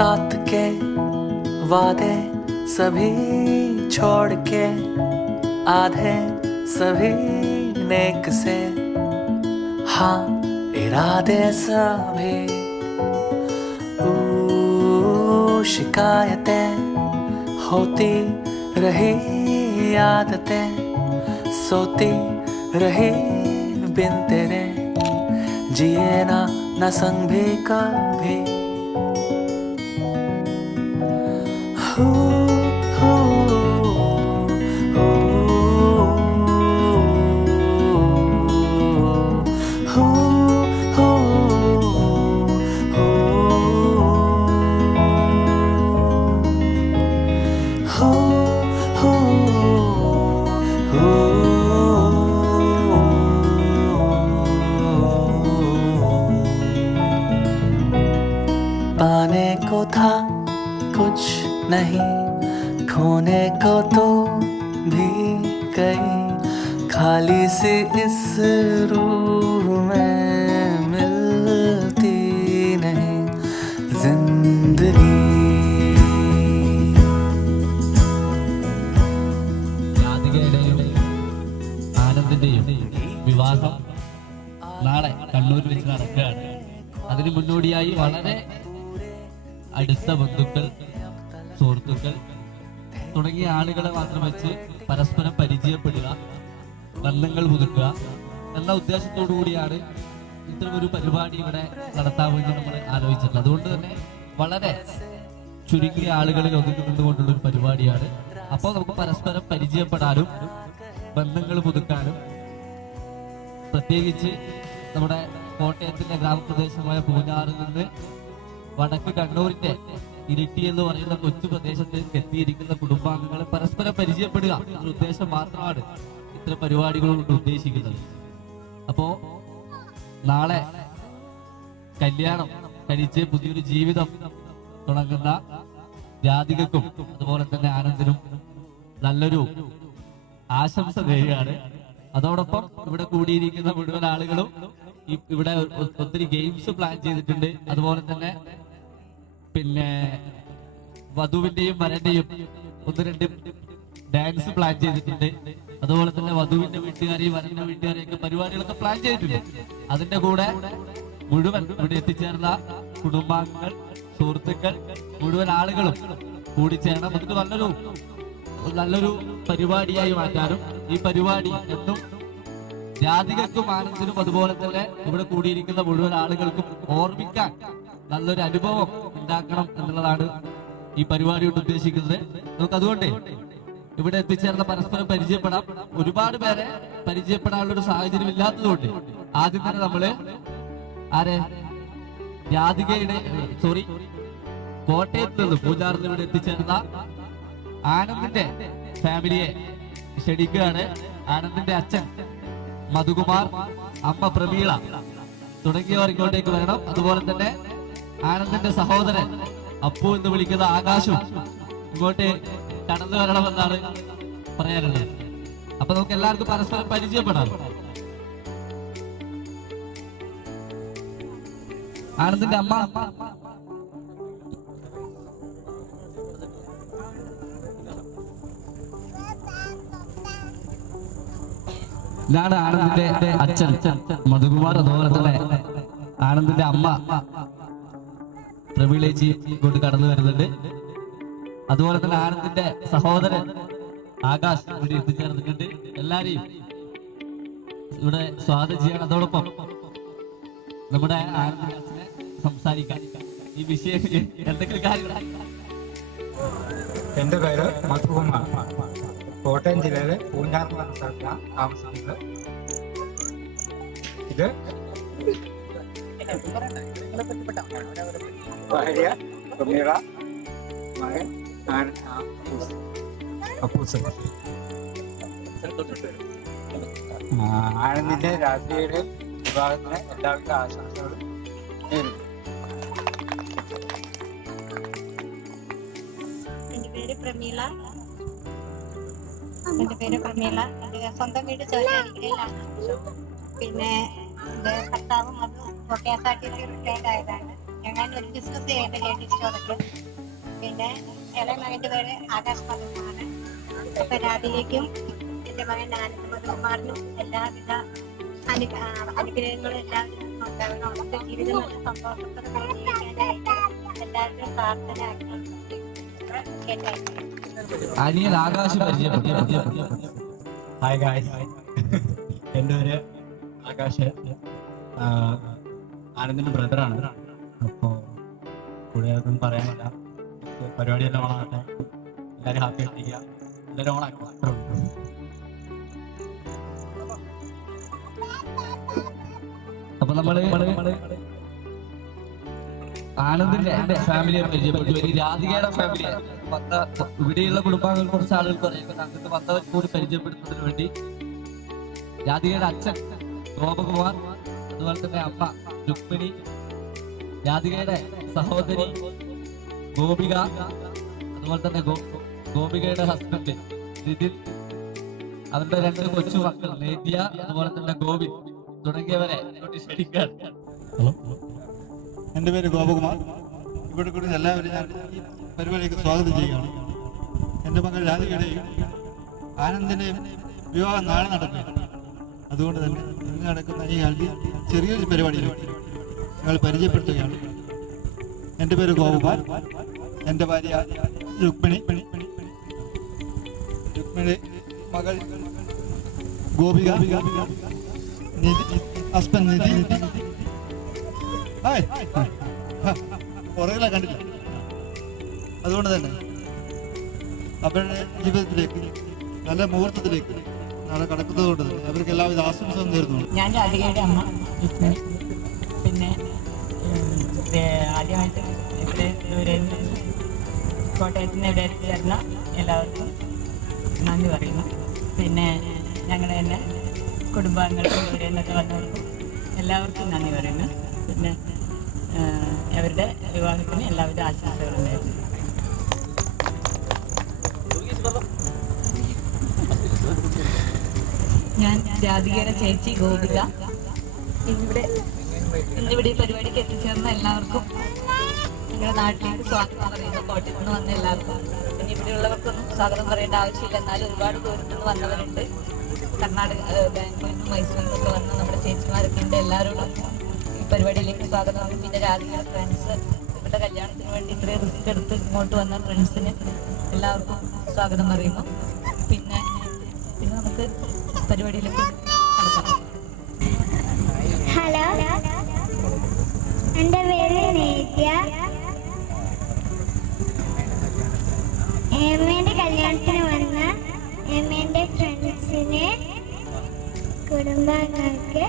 साथ के वादे सभी छोड़ के आधे सभी नेक से, हाँ इरादे सभी। शिकायतें होती रही, आदतें सोती रही बिन तेरे, जिए ना संग भी कभी। पाने को था कुछ नहीं, खोने को तो भी गई, खाली सी इस रूह में मिलती नहीं जिंदगी। ആനന്ദിന്റെയും വിവാഹം നാളെ കണ്ണൂരിൽ വെച്ച് നടക്കുകയാണ്. അതിന് മുന്നോടിയായി വളരെ അടുത്ത ബന്ധുക്കൾ, സുഹൃത്തുക്കൾ തുടങ്ങിയ ആളുകളെ മാത്രം വെച്ച് പരസ്പരം പരിചയപ്പെടുക, ബന്ധങ്ങൾ പുതുക്കുക എന്ന ഉദ്ദേശത്തോടു കൂടിയാണ് ഇത്തരമൊരു പരിപാടി ഇവിടെ നടത്താൻ വേണ്ടി നമ്മൾ ആലോചിച്ചിട്ടുള്ളത്. അതുകൊണ്ട് തന്നെ വളരെ ചുരുങ്ങിയ ആളുകളിൽ ഒതുങ്ങി നിന്നുകൊണ്ടുള്ള ഒരു പരിപാടിയാണ്. അപ്പോൾ നമുക്ക് പരസ്പരം പരിചയപ്പെടാനും ബന്ധങ്ങൾ പുതുക്കാനും, പ്രത്യേകിച്ച് നമ്മുടെ കോട്ടയത്തിന്റെ ഗ്രാമപ്രദേശമായ പൂഞ്ഞാറിൽ നിന്ന് വടക്ക് കണ്ണൂരിന്റെ ഇരിട്ടി എന്ന് പറയുന്ന കൊച്ചു പ്രദേശത്തേക്ക് എത്തിയിരിക്കുന്ന കുടുംബാംഗങ്ങളെ പരസ്പരം പരിചയപ്പെടുക എന്ന ഉദ്ദേശം മാത്രമാണ് ഇത്തരം പരിപാടികൾ കൊണ്ട് ഉദ്ദേശിക്കുന്നത്. അപ്പോ നാളെ കല്യാണം കഴിച്ച് പുതിയൊരു ജീവിതം തുടങ്ങുന്ന രാധികക്കും അതുപോലെ തന്നെ ആനന്ദിനും നല്ലൊരു ആശംസ നേരുകയാണ്. അതോടൊപ്പം ഇവിടെ കൂടിയിരിക്കുന്ന മുഴുവൻ ആളുകളും ഇവിടെ ഒത്തിരി ഗെയിംസ് പ്ലാൻ ചെയ്തിട്ടുണ്ട്. അതുപോലെ തന്നെ പിന്നെ വധുവിന്റെയും വരന്റെയും ഒന്ന് രണ്ട് ഡാൻസ് പ്ലാൻ ചെയ്തിട്ടുണ്ട്. അതുപോലെ തന്നെ വധുവിന്റെ വീട്ടുകാരെയും വരന്റെ വീട്ടുകാരെയും ഒക്കെ പരിപാടികളൊക്കെ പ്ലാൻ ചെയ്തിട്ടുണ്ട്. അതിന്റെ കൂടെ മുഴുവൻ ഇവിടെ എത്തിച്ചേർന്ന കുടുംബാംഗങ്ങൾ, സുഹൃത്തുക്കൾ, മുഴുവൻ ആളുകളും കൂടിച്ചേരണം. അതിന് നല്ലൊരു പരിപാടിയായി മാറ്റാനും ഈ പരിപാടി എന്നും രാധികക്കും ആനന്ദിനും അതുപോലെ തന്നെ ഇവിടെ കൂടിയിരിക്കുന്ന മുഴുവൻ ആളുകൾക്കും ഓർമ്മിക്കാൻ നല്ലൊരു അനുഭവം ഉണ്ടാക്കണം എന്നുള്ളതാണ് ഈ പരിപാടി കൊണ്ട് ഉദ്ദേശിക്കുന്നത്. നമുക്ക് അതുകൊണ്ട് ഇവിടെ എത്തിച്ചേർന്ന പരസ്പരം പരിചയപ്പെടാം. ഒരുപാട് പേരെ പരിചയപ്പെടാനുള്ള ഒരു സാഹചര്യം ഇല്ലാത്തതുകൊണ്ട് ആദ്യം തന്നെ നമ്മള് കോട്ടയത്ത് നിന്ന് പൂജാറിൽ ഇവിടെ എത്തിച്ചേർന്ന ആനന്ദിന്റെ ഫാമിലിയെ ക്ഷണിക്കുകയാണ്. ആനന്ദിന്റെ അച്ഛൻ മധുകുമാർ, അമ്മ പ്രമീള തുടങ്ങിയവർ ഇങ്ങോട്ടേക്ക് വരണം. അതുപോലെ തന്നെ ആനന്ദിന്റെ സഹോദരൻ അപ്പു എന്ന് വിളിക്കുന്ന ആകാശും ഇങ്ങോട്ട് കടന്നു വരണമെന്നാണ് പറയാനുള്ളത്. അപ്പൊ നമുക്ക് എല്ലാവർക്കും പരസ്പരം പരിചയപ്പെടാം. ആനന്ദിന്റെ അമ്മ ഇതാണ് ആനന്ദിന്റെ അച്ഛൻ മധുകുമാർ. അതുപോലെ തന്നെ ആനന്ദിന്റെ അമ്മ പ്രവീളേച്ചി ഇങ്ങോട്ട് കടന്നു വരുന്നുണ്ട്. അതുപോലെ തന്നെ ആനന്ദിന്റെ സഹോദരൻ ആകാശ് ഇവിടെ എത്തിച്ചേർന്നിട്ടുണ്ട്. എല്ലാരെയും ഇവിടെ സ്വാഗതം ചെയ്യാൻ. അതോടൊപ്പം നമ്മുടെ ആനന്ദിന്റെ അച്ഛനെ സംസാരിക്കാൻ ഈ വിഷയം എന്തെങ്കിലും കാര്യങ്ങൾ. എന്റെ പേര് മധുകുമാർ, കോട്ടയം ജില്ലയിലെ പൂഞ്ഞാർ സ്ഥലത്താണ് താമസിക്കുന്നത്. ഇത് ഭാര്യ പ്രമീള, മകൻ അപ്പൂസ്. ആനന്ദിന്റെ രാത്രിയുടെ വിവാഹത്തിന് എല്ലാവിധ ആശംസകളും നേരുന്നു. എൻ്റെ പേര് പ്രമീള. എൻ്റെ സ്വന്തം വീട് ചോറ്റാനിക്കരയിലാണ്. പിന്നെ എൻ്റെ ഭർത്താവും അത് KSRTC റിട്ടയർഡ് ആയതാണ്. ഞങ്ങൾ ഞാനൊരു ബിസിനസ് ചെയ്യുന്നുണ്ട്, ലേഡി സ്റ്റോറൊക്കെ. പിന്നെ ഇളയ മകൻ്റെ പേര് ആകാശ് മധുകുമാറാണ്. അപ്പൊ രാധികയ്ക്കും എൻ്റെ മകൻ ആനന്ദ് മധുകുമാറിനും എല്ലാവിധ അനുഗ്രഹങ്ങളും എല്ലാവരും ഉണ്ടാവണം. അവരുടെ ജീവിതം നല്ല സന്തോഷത്തോടെ ജീവിക്കാനായിട്ട് എല്ലാവരും പ്രാർത്ഥന കേട്ടായിരുന്നു. അനിയൻ ആകാശ് പരിചയപ്പെട്ടു. ഹായ് ഗായ്സ്, എൻ്റെ പേര് ആകാശ്, ആനന്ദിൻ്റെ ബ്രദറാണ്. അപ്പോൾ കൂടുതലൊന്നും പറയാനില്ല. പരിപാടിയെല്ലാം ഓണാകട്ടെ, എല്ലാവരും ഹാപ്പി ആയിട്ടിരിക്കുക, എല്ലാവരും ഓണാക്കുക. അത്രേ ഉള്ളൂ. അപ്പൊ നമ്മള് ആനന്ദിന്റെ ഫാമിലിയെ പരിചയപ്പെട്ടു. ഇനി രാധികയുടെ ഫാമിലി ഇവിടെയുള്ള കുടുംബാംഗങ്ങൾ കുറച്ച് ആളുകൾ പറയുന്നത് അങ്ങോട്ട് വന്നവർ കൂടി പരിചയപ്പെടുത്തുന്നതിന് വേണ്ടി രാധികയുടെ അച്ഛൻ ഗോപകുമാർ, അതുപോലെ തന്നെ അമ്മ രുക്മിണി, രാധികയുടെ സഹോദരി ഗോപിക, അതുപോലെ തന്നെ ഗോപികയുടെ ഹസ്ബൻഡ് നിതിൻ, അവരുടെ 2 കൊച്ചു മക്കൾ നേദ്യ, അതുപോലെ തന്നെ ഗോവിന്ദ് തുടങ്ങിയവരെ ക്ഷണിക്കാൻ. ഹലോ, എൻ്റെ പേര് ഗോപകുമാർ. ഇവിടെ കൂടി എല്ലാവരും ഞാൻ ഈ പരിപാടിക്ക് സ്വാഗതം ചെയ്യുകയാണ്. എൻ്റെ മകൾ രാധികയുടെയും ആനന്ദിൻ്റെയും വിവാഹം നാളെ നടക്കുകയാണ്. അതുകൊണ്ട് തന്നെ ഇന്ന് നടക്കുന്ന ഈ ഹൽദി ചെറിയൊരു പരിപാടിയിലൂടെ ഞങ്ങൾ പരിചയപ്പെടുത്തുകയാണ്. എൻ്റെ പേര് ഗോപകുമാർ, എൻ്റെ ഭാര്യ രുക്മിണി, മകൾ ഗോപിക, ഹസ്ബൻഡ് നിധി. പുറകില കണ്ടില്ല. അതുകൊണ്ട് തന്നെ അവരുടെ ജീവിതത്തിലേക്ക് നല്ല മുഹൂർത്തത്തിലേക്ക് നാളെ കടക്കുന്നത് കൊണ്ട് തന്നെ അവർക്ക് എല്ലാവിധ ആശംസകളും നേരുന്നു. ഞാൻ രാധികയുടെ അമ്മ രുക്മിണി. പിന്നെ ആദ്യമായിട്ട് ഇവിടെ കോട്ടയത്ത് നിന്ന് ഇവിടെ ചേർന്ന എല്ലാവർക്കും നന്ദി പറയുന്നു. പിന്നെ ഞങ്ങളുടെ തന്നെ കുടുംബാംഗങ്ങൾക്കും ഇവിടെ നിന്നൊക്കെ വന്നവർക്കും എല്ലാവർക്കും നന്ദി പറയുന്നു. പിന്നെ അവരുടെ വിവാഹത്തിന് എല്ലാവിധ ആശംസകളും നേരുന്നു. ഞാൻ രാധികയുടെ ചേച്ചി ഗോപിക. ഇന്നിവിടെ ഈ പരിപാടിക്ക് എത്തിച്ചേർന്ന എല്ലാവർക്കും നിങ്ങളുടെ നാട്ടിലേക്ക് സ്വാഗതം പറയുന്നു. കോട്ടയത്ത് നിന്ന് വന്ന എല്ലാവർക്കും. പിന്നെ ഇവിടെയുള്ളവർക്കൊന്നും സ്വാഗതം പറയേണ്ട ആവശ്യമില്ല, എന്നാലും ഒരുപാട് ദൂരത്തു നിന്ന് വന്നവരുണ്ട്. കർണാടക, ബാംഗ്ലൂരിൽ നിന്നും മൈസൂരിൽ നിന്നൊക്കെ വന്ന് നമ്മുടെ ചേച്ചിമാരൊക്കെ ഉണ്ട്. എല്ലാവരോടും ഈ പരിപാടിയിലേക്ക് സ്വാഗതം. പിന്നെ രാധികയുടെ ഫ്രണ്ട്സ്, ഇവരുടെ കല്യാണത്തിന് വേണ്ടി ഇത്രയും റിസ്ക് എടുത്ത് ഇങ്ങോട്ട് വന്ന ഫ്രണ്ട്സിന് എല്ലാവർക്കും സ്വാഗതം പറയുന്നു. പിന്നെ നമുക്ക് പരിപാടിയിലേക്ക് കടക്കാം. ഹലോ, എൻ്റെ പേര് നേദ്യ. എമ്മേൻ്റെ കല്യാണത്തിന് വന്ന എമ്മേൻ്റെ ഫ്രണ്ട്സിന്, കുടുംബാംഗങ്ങൾക്ക്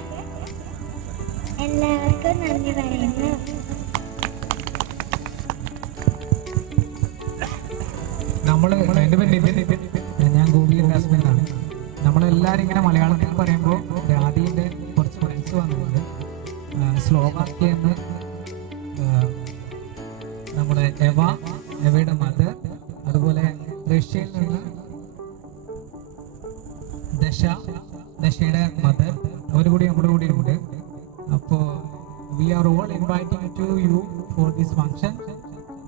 എല്ലാവർക്കും നന്ദി പറയുന്നു. എൻ്റെ പേര് നിതിൻ, ഞാൻ ഗോപിയുടെ ഹസ്ബൻഡാണ്. നമ്മളെല്ലാവരും ഇങ്ങനെ മലയാളത്തിൽ പറയുമ്പോൾ രാധിയുടെ കുറച്ച് ഫ്രണ്ട്സ് വന്നിട്ടുണ്ട്. സ്ലോവാക്യന്ന് നമ്മുടെ എവയുടെ മദർ, അതുപോലെ റഷ്യയിൽ നിന്ന് ദശയുടെ മദർ, അവർ കൂടി നമ്മുടെ കൂടെ ഉണ്ട്. അപ്പോൾ we are all inviting to you for this function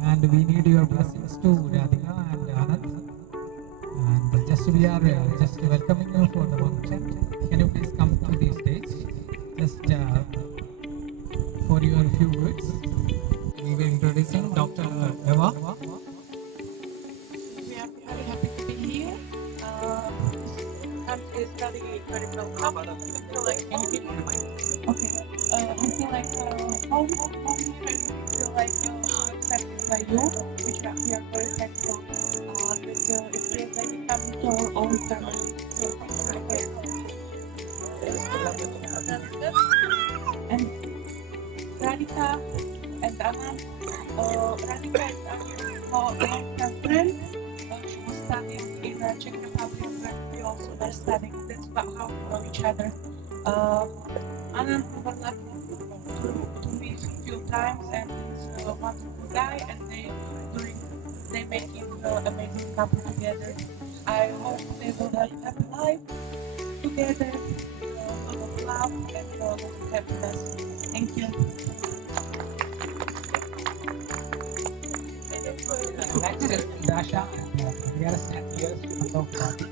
and we need your blessings to Radhika and Anand. And just we are just welcoming you for the function. Can you please come to the stage just for your few words? We will introducing Dr. Eva. We are very happy to be here. I'm studying very well. I feel like okay. I feel like home feel like accepted by you, which we are very thankful. But it feels like it comes to our own family. So and Radhika and Anand, Radhika is our long-term friend. She was studying in Czech Republic, and we also were studying. That's how we know each other. Anand, we were lucky to meet a few times, and he's a wonderful guy, and they make it an amazing couple together. I hope they will have a happy life together, full of love and full of happiness. Thank you. Dasha, nearest and dearest member of party.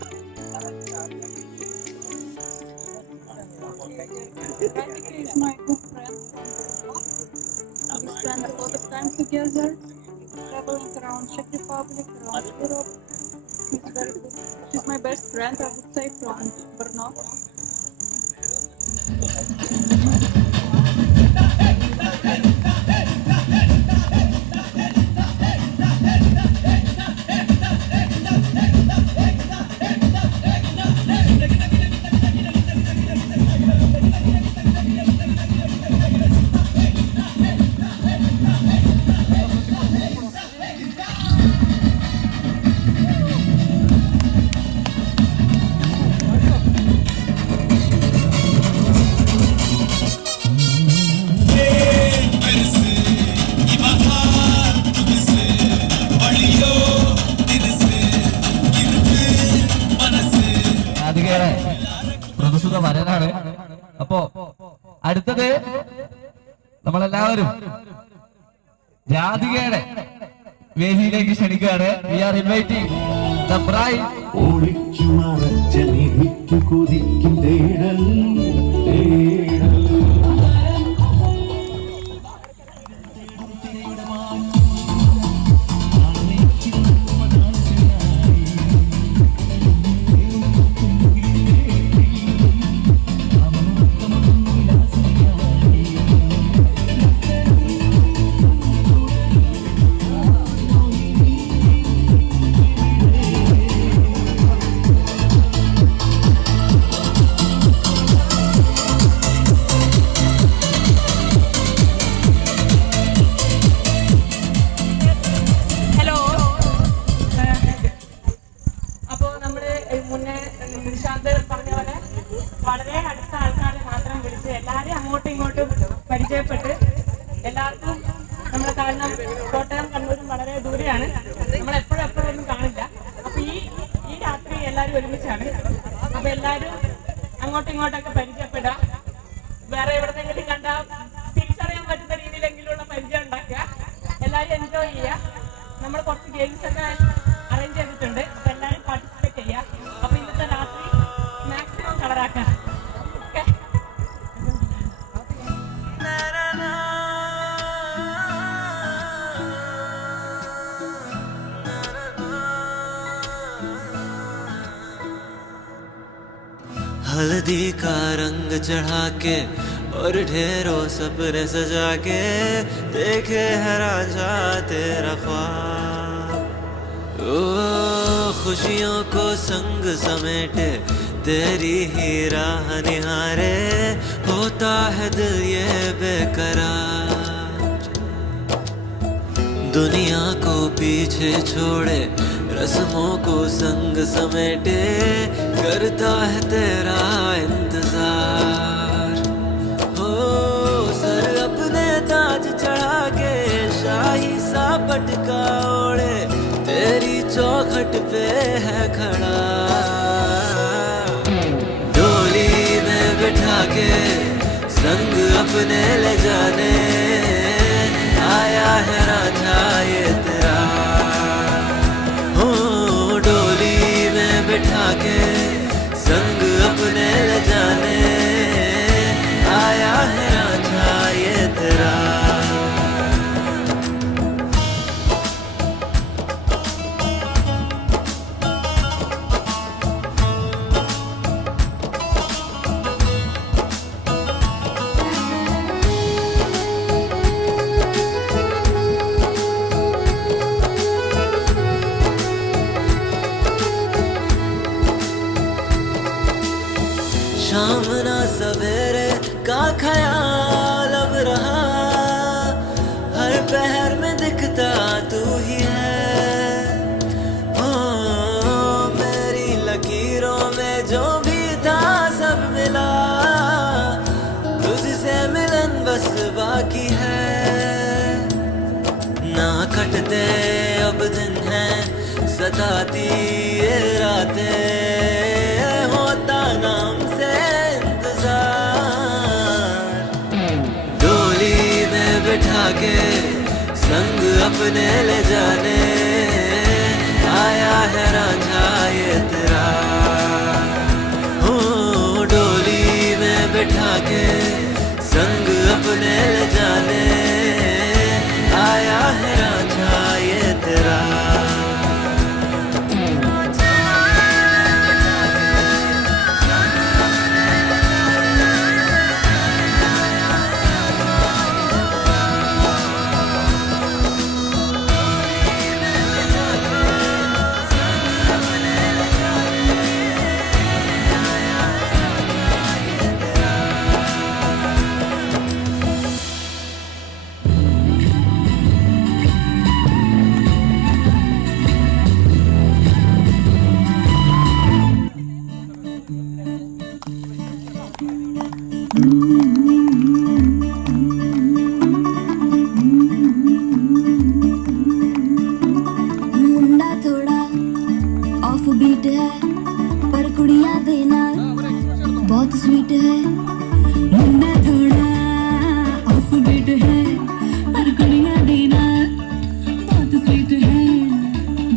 Radhika is my good friend from Europe. We spend a lot of time together, traveling around Czech Republic, around Europe. She's very good. She's my best friend, I would say, from Brno. പ്രദുസുത വരനാണ്. അപ്പോ അടുത്തത് നമ്മളെല്ലാവരും രാധികയുടെ വേദിയിലേക്ക് ക്ഷണിക്കുകയാണ്. We are inviting the bride. ഒളിച്ചു മറച്ച നിധിക്കു കൊതിക്കും തേടൽ വളരെ അടുത്ത ആൾക്കാരെ മാത്രം വിളിച്ച് എല്ലാവരെയും അങ്ങോട്ടും ഇങ്ങോട്ടും പരിചയപ്പെട്ട് എല്ലാവർക്കും നമ്മളെ കാരണം കോട്ടയം കണ്ണൂരും വളരെ ദൂരെയാണ്, നമ്മൾ എപ്പോഴും ഒന്നും കാണില്ല. അപ്പൊ ഈ രാത്രി എല്ലാവരും ഒരുമിച്ചാണ്. അപ്പൊ എല്ലാവരും അങ്ങോട്ടും ഇങ്ങോട്ടൊക്കെ പരിചയപ്പെടാം. വേറെ എവിടെന്നെങ്കിലും കണ്ടാൽ തിരിച്ചറിയാൻ പറ്റുന്ന രീതിയിലെങ്കിലുള്ള പരിചയം ഉണ്ടാക്കുക. എല്ലാവരും എൻജോയ് ചെയ്യുക. നമ്മൾ കുറച്ച് ഗെയിംസ് ഒക്കെ അറേഞ്ച് ചെയ്തിട്ടുണ്ട്. അപ്പൊ എല്ലാവരും പാർട്ടിസിപ്പേറ്റ് ചെയ്യുക. അപ്പൊ ഇന്നത്തെ രാത്രി മാക്സിമം കളറാക്കാം. हल्दी का रंग चढ़ा के और ढेरों सपने सजा के देखे है राजा तेरा ख्वाब। ओ खुशियों को संग समेटे तेरी ही राह निहारे होता है दिल ये बेकरार। दुनिया को पीछे छोड़े रस्मों को संग समेटे करता है तेरा इंतजार। हो सर अपने ताज चढ़ा के शाही सा पटका ओढ़े तेरी चौखट पे है खड़ा। डोली में बिठा के संग अपने ले जाने आया है राजा ये तेरा। डोली में बिठा के संग अपने ले जाने आया है राजा ये तेरा। शाम ना सवेरे का ख्याल अब रहा, हर पहर में दिखता तू ही है। ओ मेरी लकीरों में जो भी था सब मिला, तुझसे मिलन बस बाकी है। ना कटते अब दिन हैं सताती ये रातें, होता नाम से इंतजार। डोली में बिठा के संग अपने ले जाने आया है रांझा ये तेरा, हो डोली में बैठा के संग अपने ले जाने, आया है रांझा ये तेरा। मुंडा थोड़ा ऑफ बीट है पर कुड़िया देना बहुत स्वीट है। मुंडा थोड़ा ऑफ बीट है पर कुड़िया देना बहुत स्वीट है।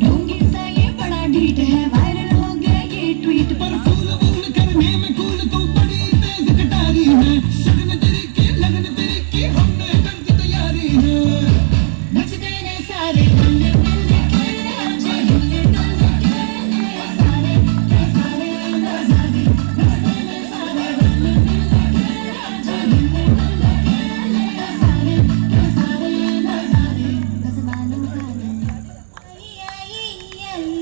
ढोंगी सा ये बड़ा ढीठ है, वायरल हो गया ये ट्वीट पर फूल फूल करने में कूल तो बड़ी तेज कटारी है। लगन तेरी की हमने कर दी तैयारी है। बच गए ने सारे बल्ले बल्ले खेले आजे हिल्ले डुल्ले खेले सारे के सारे नजारे। बच गए ने सारे बल्ले बल्ले खेले आजे हिल्ले डुल्ले खेले सारे के सारे नजारे। कसबानो गाने आई आई आई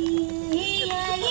आई आई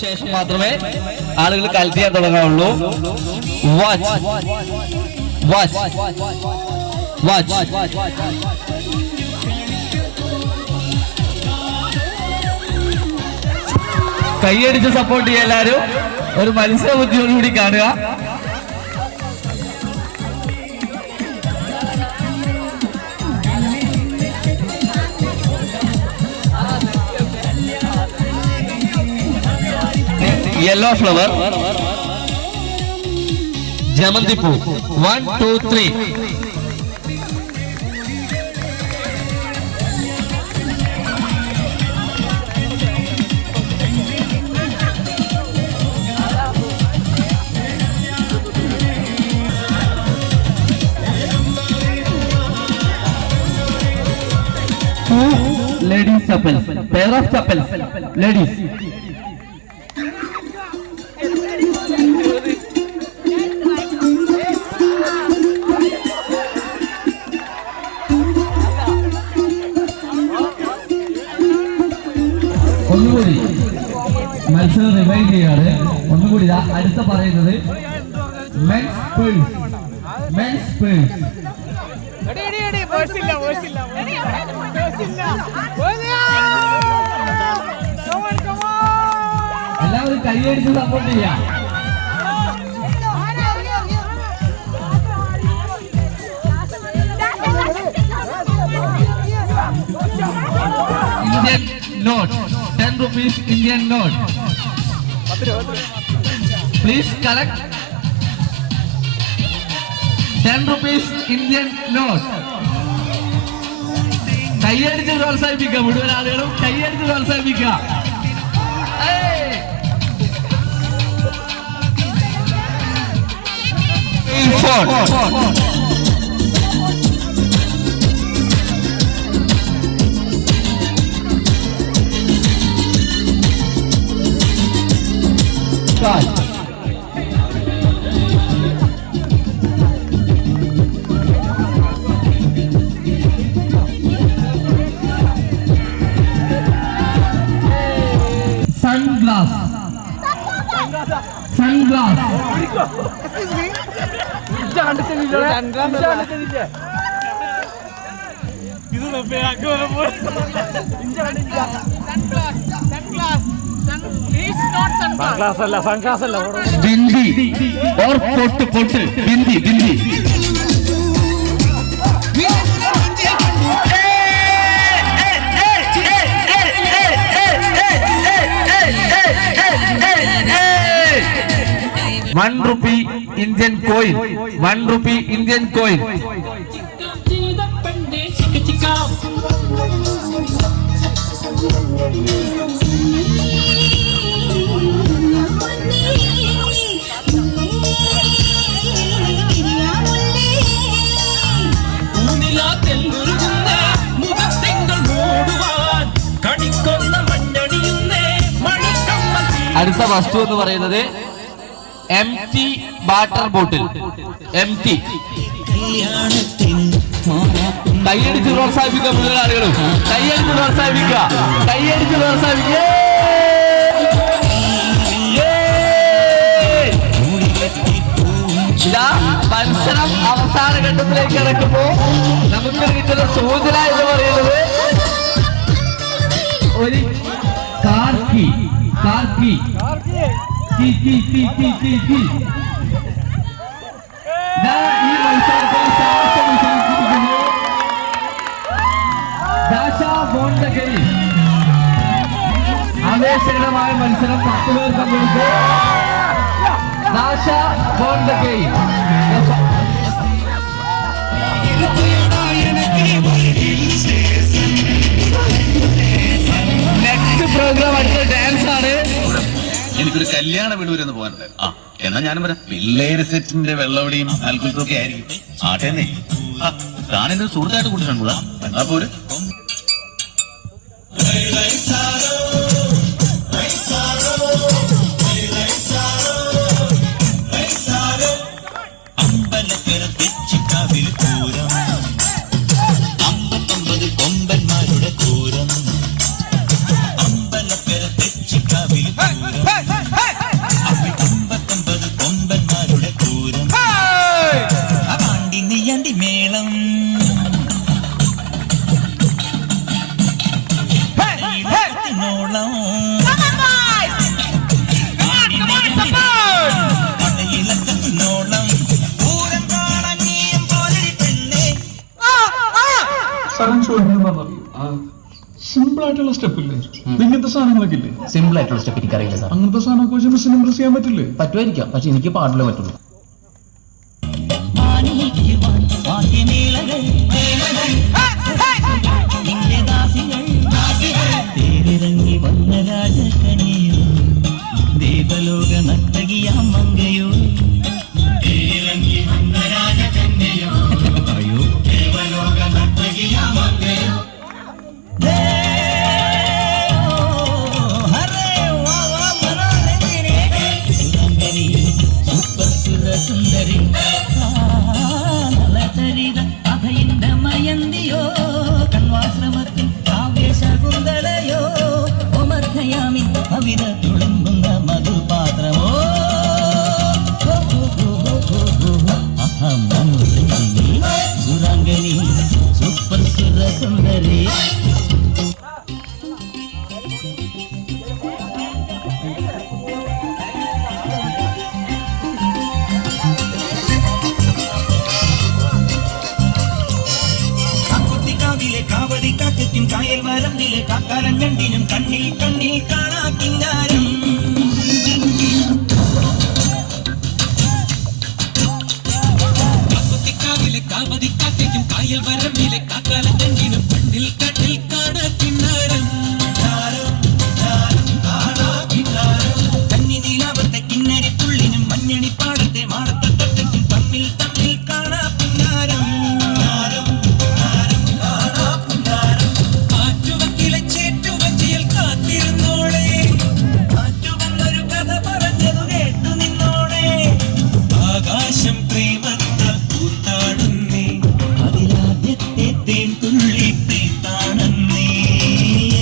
ശേഷം മാത്രമേ ആളുകൾ കലക്ട് ചെയ്യാൻ തുടങ്ങാവുള്ളൂ. കൈയടിച്ച് സപ്പോർട്ട് ചെയ്യുക എല്ലാവരും. ഒരു മത്സരബുദ്ധിയോടുകൂടി കാണുക. yellow flower, Jamanti poo. 1, 2, 3. Ladies chappals, pair of chappals, ladies. ഒന്നുകൂടി മത്സരം റിവൈൻഡ് ചെയ്യാണ്. ഒന്നുകൂടി അടുത്ത പറയുന്നത് മെൻസ് പേഴ്സ്, മെൻസ് പേഴ്സ്. എല്ലാവരും കൈയടിച്ച് സപ്പോർട്ട് ചെയ്യാം. Indian note, 10 rupees Indian note. Please collect 10 rupees Indian note. കൈയടിച്ച് പ്രോത്സാഹിപ്പിക്കാം. മുഴുവൻ ആളുകളും കൈയടിച്ച് പ്രോത്സാഹിപ്പിക്കാം. Sunglass. Sunglass. बिंदी और पोट पोट बिंदी बिंदी ₹1 Indian coin, ₹1 Indian coin. അടുത്ത വസ്തു എന്ന് പറയുന്നത് empty വാട്ടർ ബോട്ടിൽ. empty. കൈയടിച്ച് പ്രോത്സാഹിപ്പിക്കുക. മുഴുവൻ ആളുകളും കൈയടിച്ച് പ്രോത്സാഹിപ്പിക്കുക. കൈയടിച്ച് പ്രോത്സാഹിപ്പിക്കുക. മത്സരം അവസാന ഘട്ടത്തിലേക്ക് കിടക്കുമ്പോ നമുക്ക് കിട്ടുന്ന സൂചന എന്ന് പറയുന്നത് ഒരു കാർക്കി കാർക്കി ഈ മത്സരത്തിൽ ആവേശകരമായ മത്സരം 10 പേർ പങ്കെടുത്തു. നെക്സ്റ്റ് പ്രോഗ്രാം അടുത്ത ഡാൻസ് ആണ്. എനിക്കൊരു കല്യാണ വീടുവരെന്ന് പോകാനുണ്ട്. എന്നാ ഞാനും വരാം. പിള്ളേര് സെറ്റിന്റെ വെള്ളവടിയും ആൽക്കുലത്തും ഒക്കെ ആയിരിക്കും. ആട്ടേന്നേ താനെന്റെ സുഹൃത്തായിട്ട് കൂട്ടിട്ടുണ്ട്. എന്നാ പോര്. സിമ്പിൾ ആയിട്ടുള്ള സ്റ്റെപ്പ് ഇല്ലേ? ഇങ്ങനത്തെ സാധനങ്ങളൊക്കെ ഇല്ലേ? സിമ്പിൾ ആയിട്ടുള്ള സ്റ്റെപ്പ് എനിക്കറിയില്ല സാർ. അങ്ങനത്തെ സാധനമൊക്കെ വെച്ച് മിസ്സിന് ഇംപ്രസ് ചെയ്യാൻ പറ്റില്ലേ? പറ്റുമായിരിക്കാം, പക്ഷെ എനിക്ക് പാടില്ല പറ്റുള്ളൂ. ദേവലോക നർത്തകിയാം മങ്കയോ അയ്യോ ദേവലോക നർത്തകിയാം മങ്കയോ സൂപ്പർ സുര സുന്ദരി നളതരിത അഭയിന്റെ മയന്തിയോ കൺവാശ്രമത്തിൽ കാവ്യശകുന്തളയോ ഒമർഖയാമി കവിത തുളുമ്പുന്ന മധുപാത്രമോ അഹം മനോരഞ്ജിനി സുരാംഗനി സൂപ്പർ സുര സുന്ദരി. കാവതി കാക്കറ്റും കായൽ വരമ്പിലെ കാക്കാലം കണ്ടിനും കണ്ണിൽ കണ്ണിൽ കാണാ കിന്നാരം കാവതി കാക്കറ്റും കായൽ വരമ്പിലെ കാക്കാലം കണ്ടിനും കണ്ണിൽ കണ്ണിൽ കാണാ കിന്നാരം കന്നി നീലാവത്തെ കിന്നരി തുള്ളിനും മഞ്ഞണി പാടത്തെ മാടത്തെ തട്ടറ്റും തമ്മിൽ തമ്മിൽ കാണാ പിന്നാരം ആകാശം പ്രേമത്താൽ പൂത്താടുന്നേ അതിലാദ്യത്തെ തേൻ തുള്ളി തേത്താണെന്നേ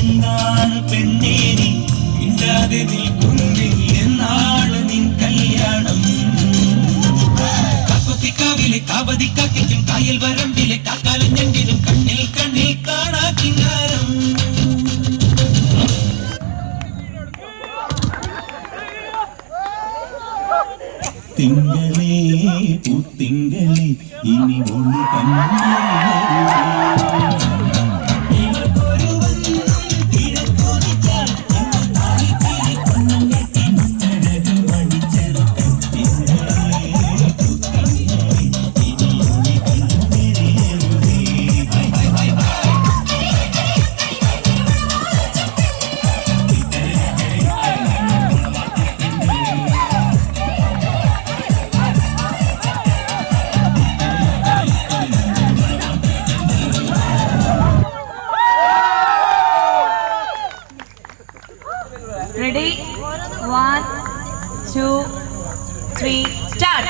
എന്താണ് പെണ്ണേ നീ മിണ്ടാതെ നിൽക്കുന്നേ എന്നാള് നിൻ കല്യാണം കാക്കൊത്തിക്കാവിലെ കാവതി കാക്കയ്ക്കും കായൽ വരമ്പിലെ കാക്കാലം ഞെങ്കിലും കണ്ണിൽ കണ്ണിൽ കാണാ കിന്നാരം. തിങ്കളേ പൂത്തിങ്കളേ ഇനി ഒന്ന് Ready? 1, 2, 3, start!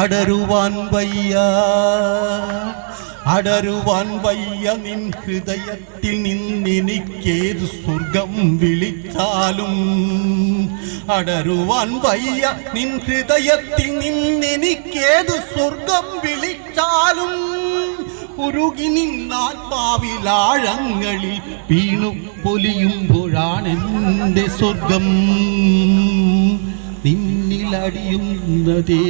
അടരുവാൻ വയ്യ അടരുവാൻ വയ്യ നിൻ ഹൃദയത്തിൽ നിന്നെനിക്കേത് സ്വർഗം വിളിച്ചാലും അടരുവാൻ വയ്യ നിൻ ഹൃദയത്തിൽ നിന്നെനിക്കേത് സ്വർഗം വിളിച്ചാലും ഉരുകി നിന്നാത്മാവിലാഴങ്ങളിൽ വീണു പൊലിയുമ്പോഴാണെന്റെ സ്വർഗം നിന്നിലടിയുന്നതേ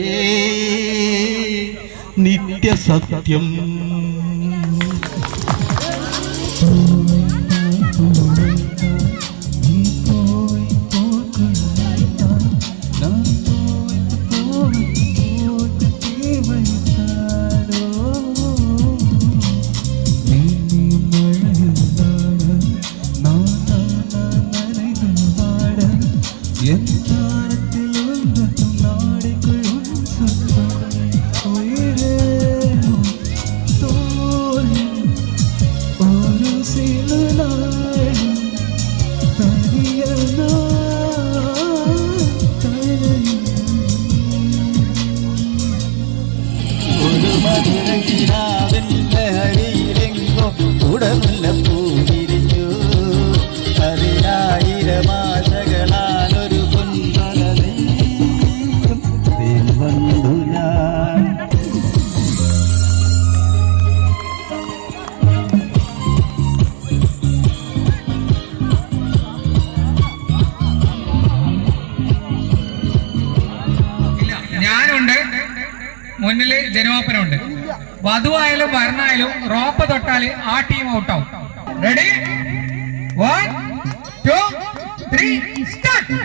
നിത്യസത്യം. See ഞാനുണ്ട്, മുന്നിൽ ജനുവാപ്പനുണ്ട്. വധുവായാലും വരനായാലും റോപ്പ് തൊട്ടാൽ ആ ടീം ഔട്ടാവും. റെഡി? 1 2 3 സ്റ്റാർട്ട്.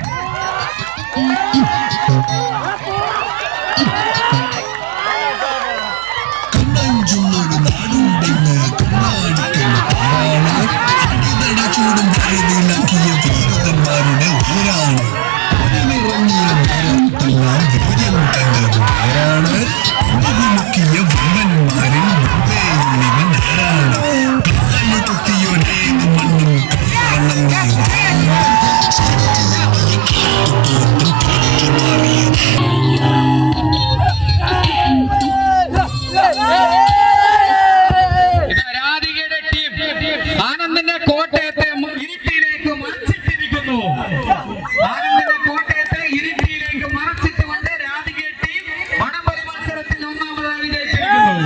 രാധികയുടെ ടീം ആനന്ദിന്റെ കോട്ടയത്തെ ഇരുട്ടിയിലേക്ക് മറച്ചിട്ടിരിക്കുന്നു. ആനന്ദിന്റെ കോട്ടയത്തെ ഇരുട്ടിയിലേക്ക് മറച്ചിട്ടുകൊണ്ട് രാധിക ടീം വടംവലി മത്സരത്തിൽ ഒന്നാമതായി വിജയിച്ചിരിക്കുന്നു.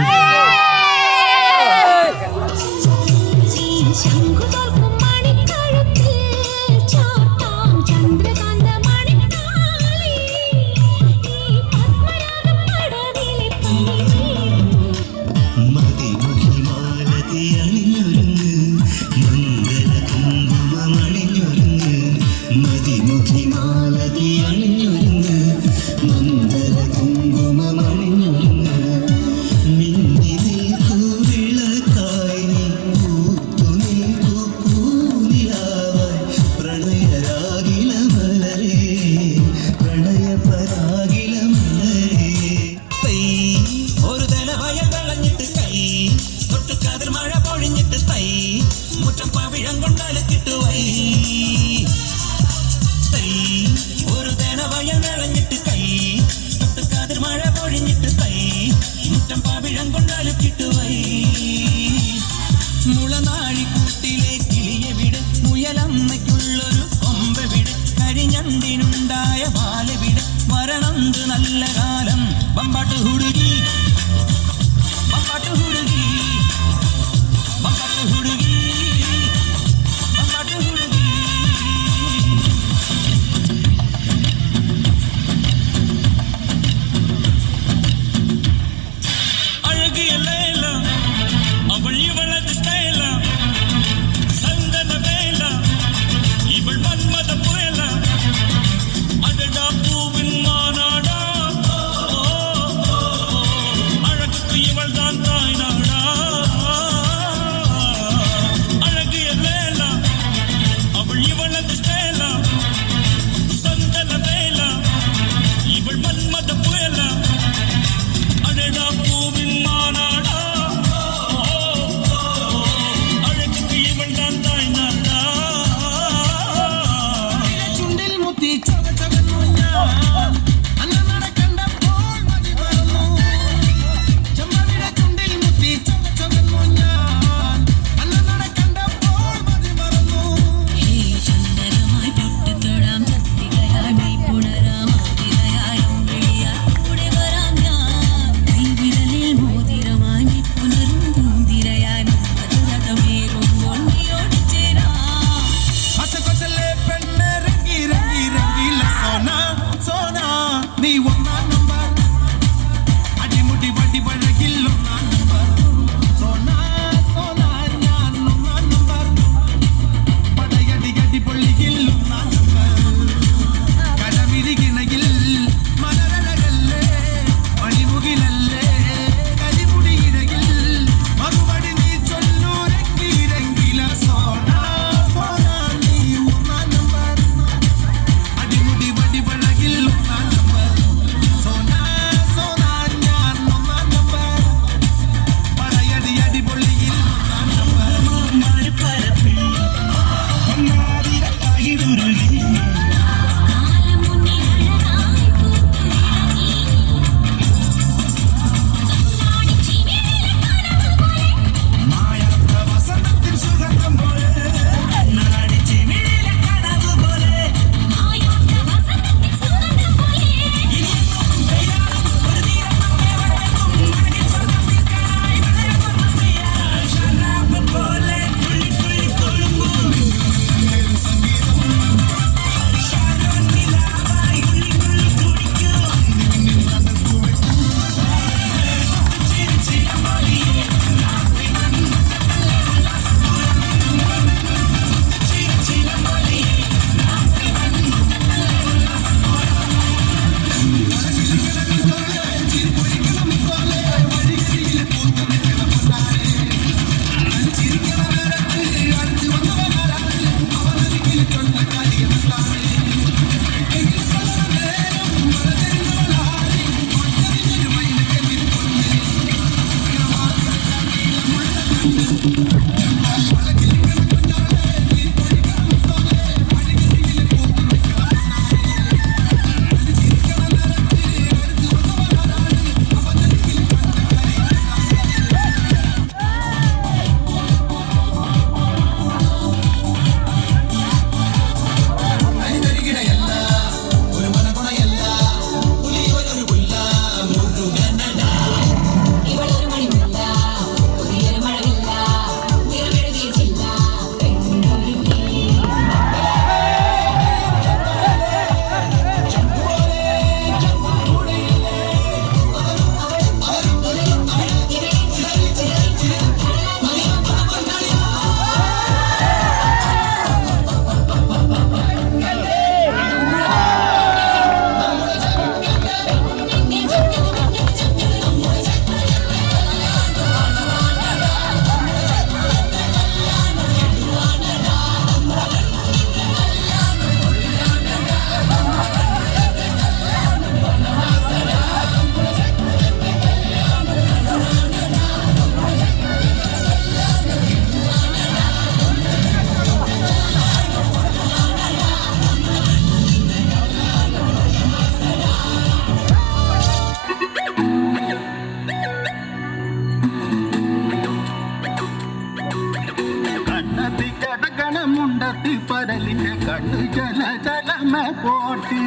മുളനാഴിക്കൂട്ടിലെ കിളിയെവിടെ, മുയലമ്മയ്ക്കുള്ളൊരു കൊമ്പെവിടെ, കരിഞ്ഞണ്ടിനുണ്ടായ പാലെവിടെ, വരണന്ത് നല്ല കാലം ബമ്പാട്ട് ഹുടുകി ബമ്പാട്ട് ഹുടുകി ബമ്പാട്ട് ഹുടുകി ബമ്പാട്ട് ഹുടുകി. അഴകിയ ലേല അവൾ ഇവളത് സ്റ്റൈല, സന്തന വേല ഇവൾ മന്മത പുയല, അടടാ പൂവിൻ മാനാടാ, അഴകുക്ക് ഇവൾ താൻ തായ്നാടാ. അഴകിയ ലേല അവൾ ഇവളത് സ്റ്റൈല, സന്തന വേല ഇവൾ മന്മത പുയല, അടടാ പൂവിൻ മാനാടാ, അഴകുക്ക് ഇവൾ താൻ തായ്നാടാ. ചുണ്ടിൽ മുത്തി ചൊകച്ചകന്നു ഞാൻ, അന്ന നടക്കണ്ടപ്പോൾ മതി പറന്നു. ചെമ്പവിഴ ചുണ്ടിൽ മുത്തി ചൊകച്ചകന്നു ഞാൻ, അന്ന നടക്കണ്ടപ്പോൾ മതി പറന്നു. ചന്ദനമായി തൊട്ട് തൊടാം, ചത്തികയായി പുണരാം, മോതിരയായി വിളിയാ കൂടെ വരാം ഞാൻ. കൈവിരലിൽ മോതിരമായി பரலின கண்ணு ஜல ஜலம போட்டு